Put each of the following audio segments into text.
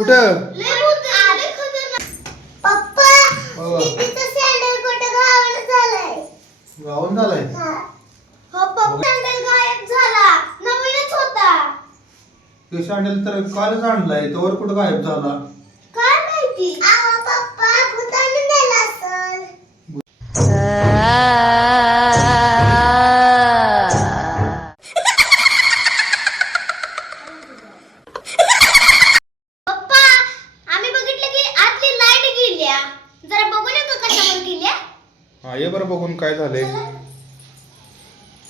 कुठं पप्पा दीदीचा सॅन्डल कुठे गावाला झालाय? गावून झालाय. हो पप्पा सॅन्डल गायब झाला. नवीनच होता. ते सँडल तर कालच आणलाय, तोवर कुठं गायब झाला? काय माहिती? पप्पा भूताने नेला असेल. पप्पा आम्ही बघितलं की आतली लाईट गेल्या. जरा बघू नका कशावर गेल्या. हा ये बरं बघून काय झालंय.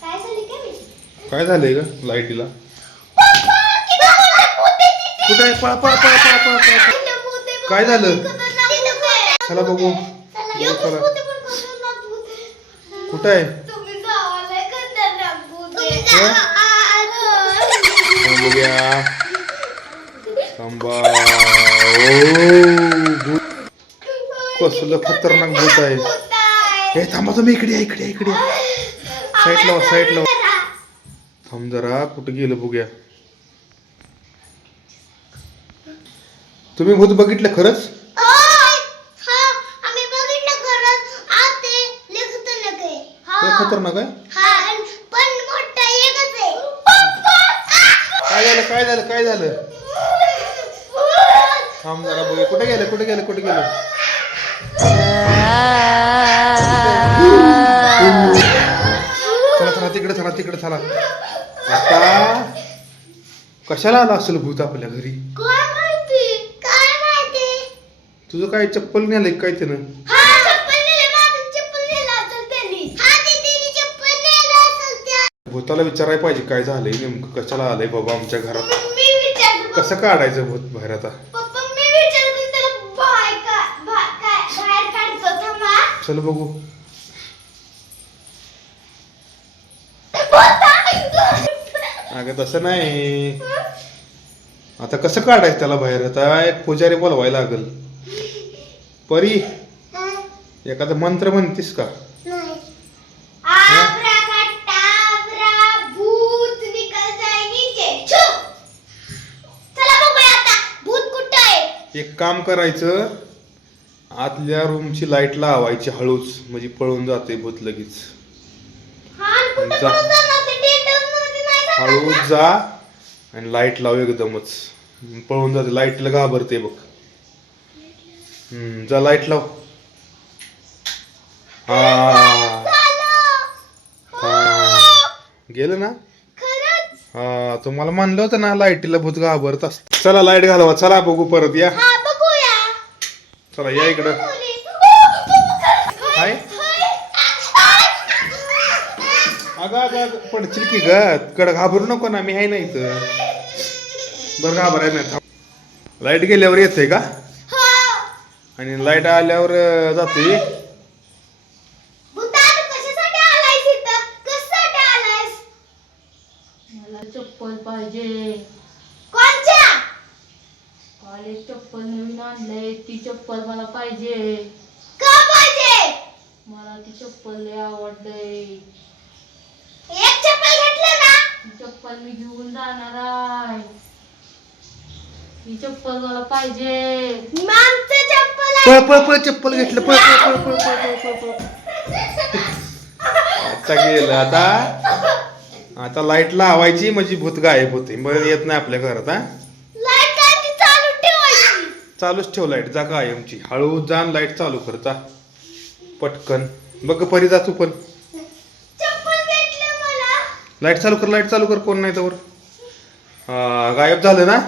काय झाली काय माहिती? काय झालंय ग लाईटीला? पप्पा किती मोठे भूत आहे. कुठं आहे? पळ पळ पळ पळ पळ पळ. काय झालं? चला बघू. चला. कुठं आहे? तुम्ही गावाला खतरनाक भूत आहे. बघूया. थांबा. भूत कसलं खतरनाक भूत आहे. हे थांबा तुम्ही, इकडे या, इकडे या, इकडे या. साईड लावा, साईड लावा. थांब जरा, कुठं गेलं बघूया. तुम्ही भूत बघितलं खरंच? खतरनाक आहे. काय झालं, काय झालं, काय झालं? थांब जरा बघूया. कुठे गेलं, कुठे गेलं, कुठे गेलं? चला चला तिकडे, चला तिकडे, चला. आता कशाला आला असेल भूत आपल्या घरी? तुझं काय चप्पल नेलंय काय त्यानं? भूताला विचारायला पाहिजे काय झालंय नेमकं, कशाला आलंय बाबा आमच्या घरात. कसं काढायचं भूत बाहेर आता? चल बघू. अगं तसं नाही. आता कसं काढायचं त्याला बाहेर? आता एक पुजारी बोलवायला लागल. परी एखादा मंत्र म्हणतीस का? एक काम करायचं, आतल्या रूमची लाईट लावायची हळूच, म्हणजे पळून जाते भूत लगेच. हळूच जा आणि लाईट लाव एकदमच, पळून जाते. लाईटला घाबरते बघ. जा लाईट लाव. हा गेलं ना? हा तुम्हाला म्हणलं होतं ना लाईटीला भूत घाबरत असत. चला लाईट घालवा. चला बघू परत या. चला या इकडं. हाय अगं पडशील की ग. कड घाबरू नको ना, मी आहे ना इथं. बरं घाबराय नाही. लाईट गेल्यावर येते का? आणि लाईट आल्यावर जाते. मला चप्पल पाहिजे. कोणच्या? कॉलेज चप्पल नवीन आणलंय, ती चप्पल मला पाहिजे. का पाहिजे? मला ती चप्पल लय आवडलंय. एक चप्पल घेतलं ना? ती चप्पल मी घेऊन जाणार आहे. ती चप्पल मला पाहिजे. मागचं चप्पल आहे. पळ पळ पळ चप्पल घेतलं. पळ पळ पळ पळ पळ पळ पळ पळ. आता गेलं. आता लाईट लावायची म्हणजे भूत गायब होते. बरं येत नाही आपल्या घरात. हा लाईट काय चालू ठेवायची? चालूच ठेव लाईट. जा कायमची. हळू जाण लाईट चालू कर. जा पटकन. बघ परी जा तू पण. चप्पल भेटलं मला. लाईट चालू कर, लाईट चालू कर. कोण नाही तर गायब झालं ना?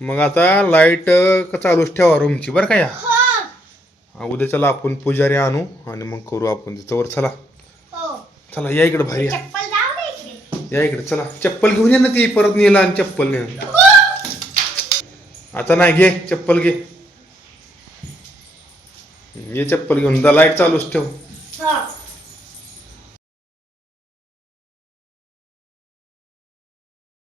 मग आता लाईट चालूच ठेवा रूमची बरं का. या उद्या चला आपण पुजारी आणू आणि मग करू आपण त्याच्यावर. चला चला या इकडे भाई. या इकडे चला. चप्पल घेऊन ये ना. ती परत नेला आणि चप्पल ने. आता नाही घे चप्पल घे. ये चप्पल घेऊन. लाईट चालूच ठेव.